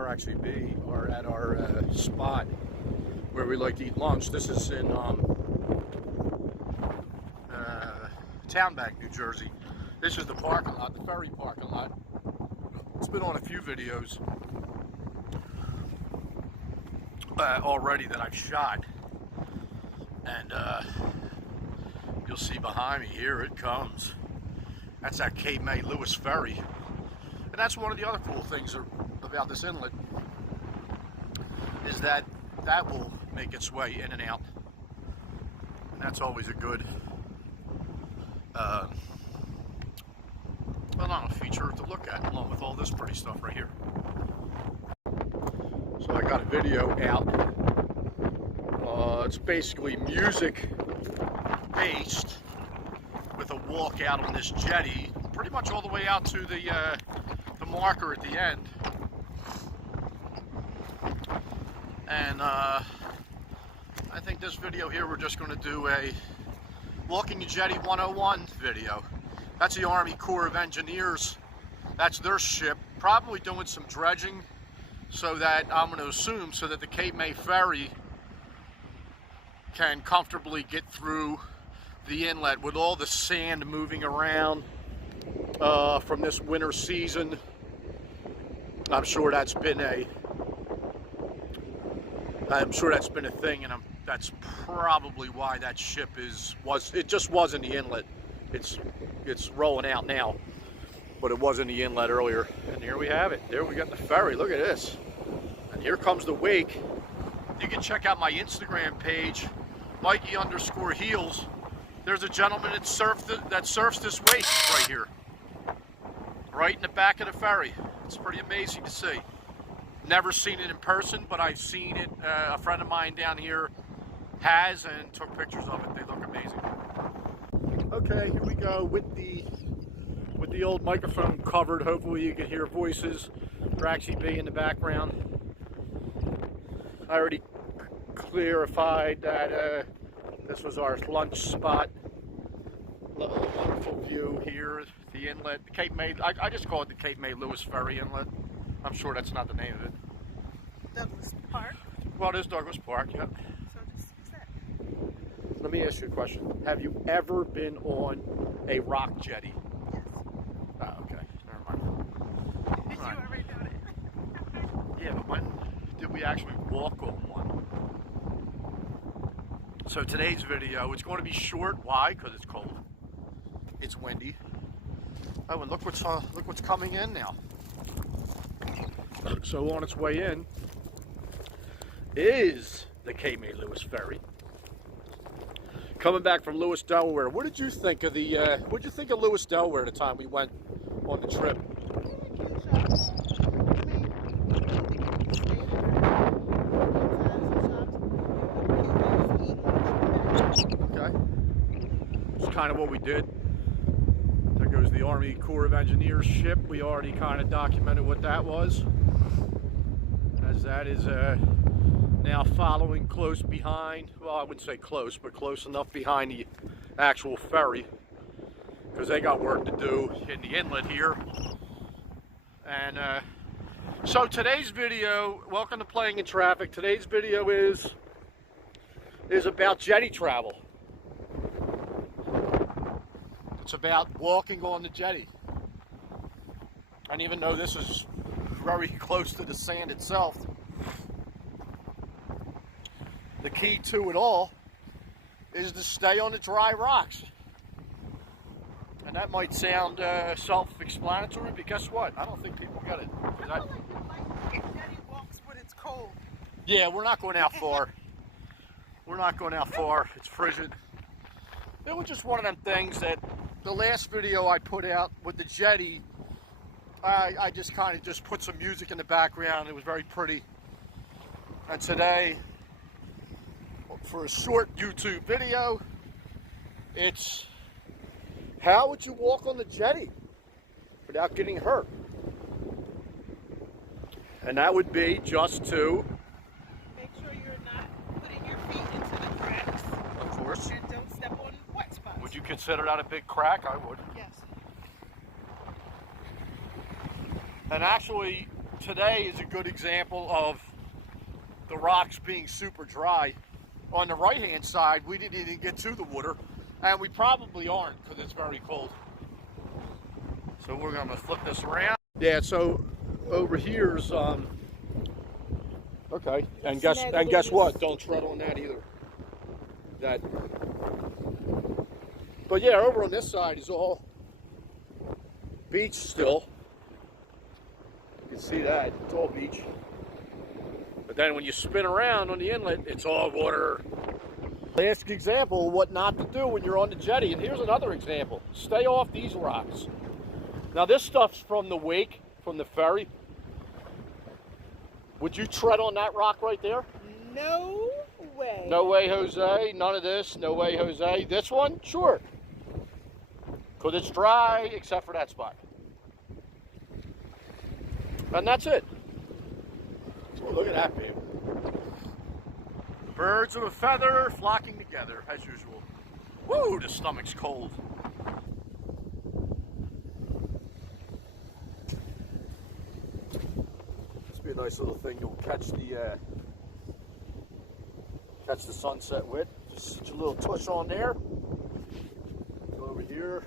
BRAXYB are at our spot where we like to eat lunch. This is in Townbank, New Jersey. This is the parking lot, the ferry parking lot. It's been on a few videos already that I've shot, and you'll see behind me, here it comes. That's that Cape May Lewis ferry, and that's one of the other cool things about this inlet, is that will make its way in and out, and that's always a good feature to look at, along with all this pretty stuff right here. So I got a video out. It's basically music based, with a walk out on this jetty, pretty much all the way out to the marker at the end. And I think this video here, we're just going to do a Walking the Jetty 101 video. That's the Army Corps of Engineers. That's their ship, probably doing some dredging, so that, I'm going to assume, so that the Cape May ferry can comfortably get through the inlet with all the sand moving around from this winter season. I'm sure that's been a thing, and that's probably why that ship it just was in the inlet. It's rolling out now, but it was in the inlet earlier. And here we have it. There we got the ferry. Look at this. And here comes the wake. You can check out my Instagram page, Mikey_Heels. There's a gentleman that surfs this wake right here, right in the back of the ferry. It's pretty amazing to see. Never seen it in person, but I've seen it. A friend of mine down here has, and took pictures of it. They look amazing. Okay, here we go with the old microphone covered. Hopefully you can hear voices. BRAXYB in the background. I already clarified that this was our lunch spot. Wonderful view here, the inlet, the Cape May. I just call it the Cape May Lewis Ferry Inlet. I'm sure that's not the name of it. Douglas Park? Well, it is Douglas Park, yeah. So just fix that. Let me ask you a question. Have you ever been on a rock jetty? Yes. Oh, okay. Never mind. Did you already do it? Yeah, but when did we actually walk on one? So today's video, it's going to be short. Why? Because it's cold. It's windy. Oh, and look what's coming in now. So on its way in is the Cape May Lewis ferry. Coming back from Lewis, Delaware. What did you think of Lewis, Delaware the time we went on the trip? Okay. It's kind of what we did. There goes the Army Corps of Engineers ship. We already kind of documented what that was, as that is now following close behind. Well, I wouldn't say close, but close enough behind the actual ferry, because they got work to do in the inlet here. And so today's video, welcome to Playing in Traffic. Today's video is about jetty travel. It's about walking on the jetty. And even though this is very close to the sand itself, the key to it all is to stay on the dry rocks. And that might sound self-explanatory, but guess what? I don't think people get it. I feel like you like jetty walks when it's cold. Yeah, we're not going out far. We're not going out far. It's frigid. It was just one of them things that the last video I put out with the jetty, I just kind of just put some music in the background. It was very pretty. And today, for a short YouTube video, it's how would you walk on the jetty without getting hurt? And that would be just to make sure you're not putting your feet into the cracks. Of course. And don't step on wet spots. Would you consider that a big crack? I would. Yes. And actually, today is a good example of the rocks being super dry. On the right hand side, we didn't even get to the water, and we probably aren't because it's very cold. So we're gonna flip this around. Yeah, so over here's okay, and guess what? Don't tread on that either. That. But yeah, over on this side is all beach still. You can see that, it's all beach. But then when you spin around on the inlet, it's all water. Classic example of what not to do when you're on the jetty. And here's another example. Stay off these rocks. Now this stuff's from the wake, from the ferry. Would you tread on that rock right there? No way. No way, Jose. None of this. No way, Jose. This one? Sure. Because it's dry except for that spot. And that's it. Oh, look at that, babe. Birds of a feather flocking together, as usual. Woo, the stomach's cold. This will be a nice little thing you'll catch the sunset with. Just such a little tush on there. Go over here.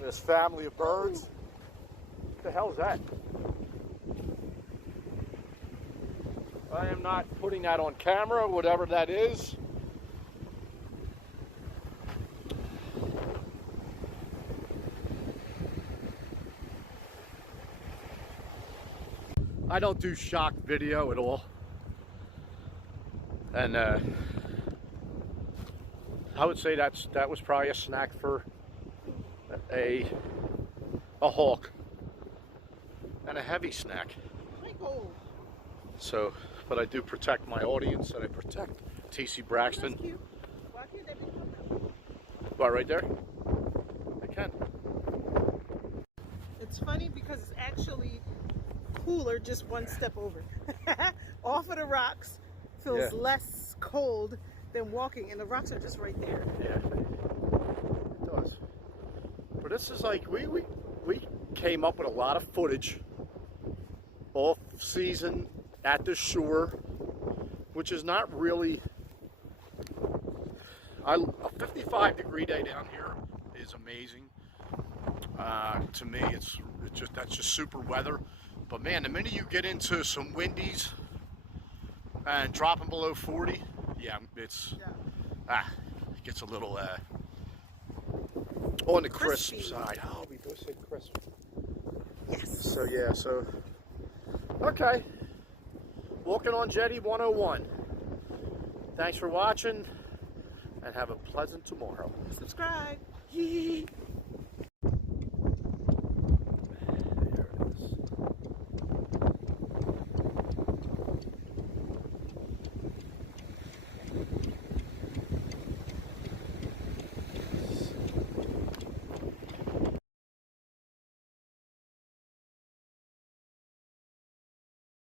This family of birds. What the hell is that? I am not putting that on camera, whatever that is. I don't do shock video at all. And I would say that was probably a snack for a hawk. And a heavy snack. So, but I do protect my audience and I protect TC Braxton. Why can't they be coming? What, right there? I can. It's funny because it's actually cooler just one step over. Off of the rocks feels less cold than walking, and the rocks are just right there. Yeah, it does. But this is like, we came up with a lot of footage off season at the shore, which is not really, a 55-degree day down here is amazing. To me, that's just super weather. But man, the minute you get into some windies and dropping below 40, yeah, it gets a little on the crisp side. Oh, we both said crisp. Yes. So yeah, okay. Walking on Jetty 101. Thanks for watching, and have a pleasant tomorrow. Subscribe.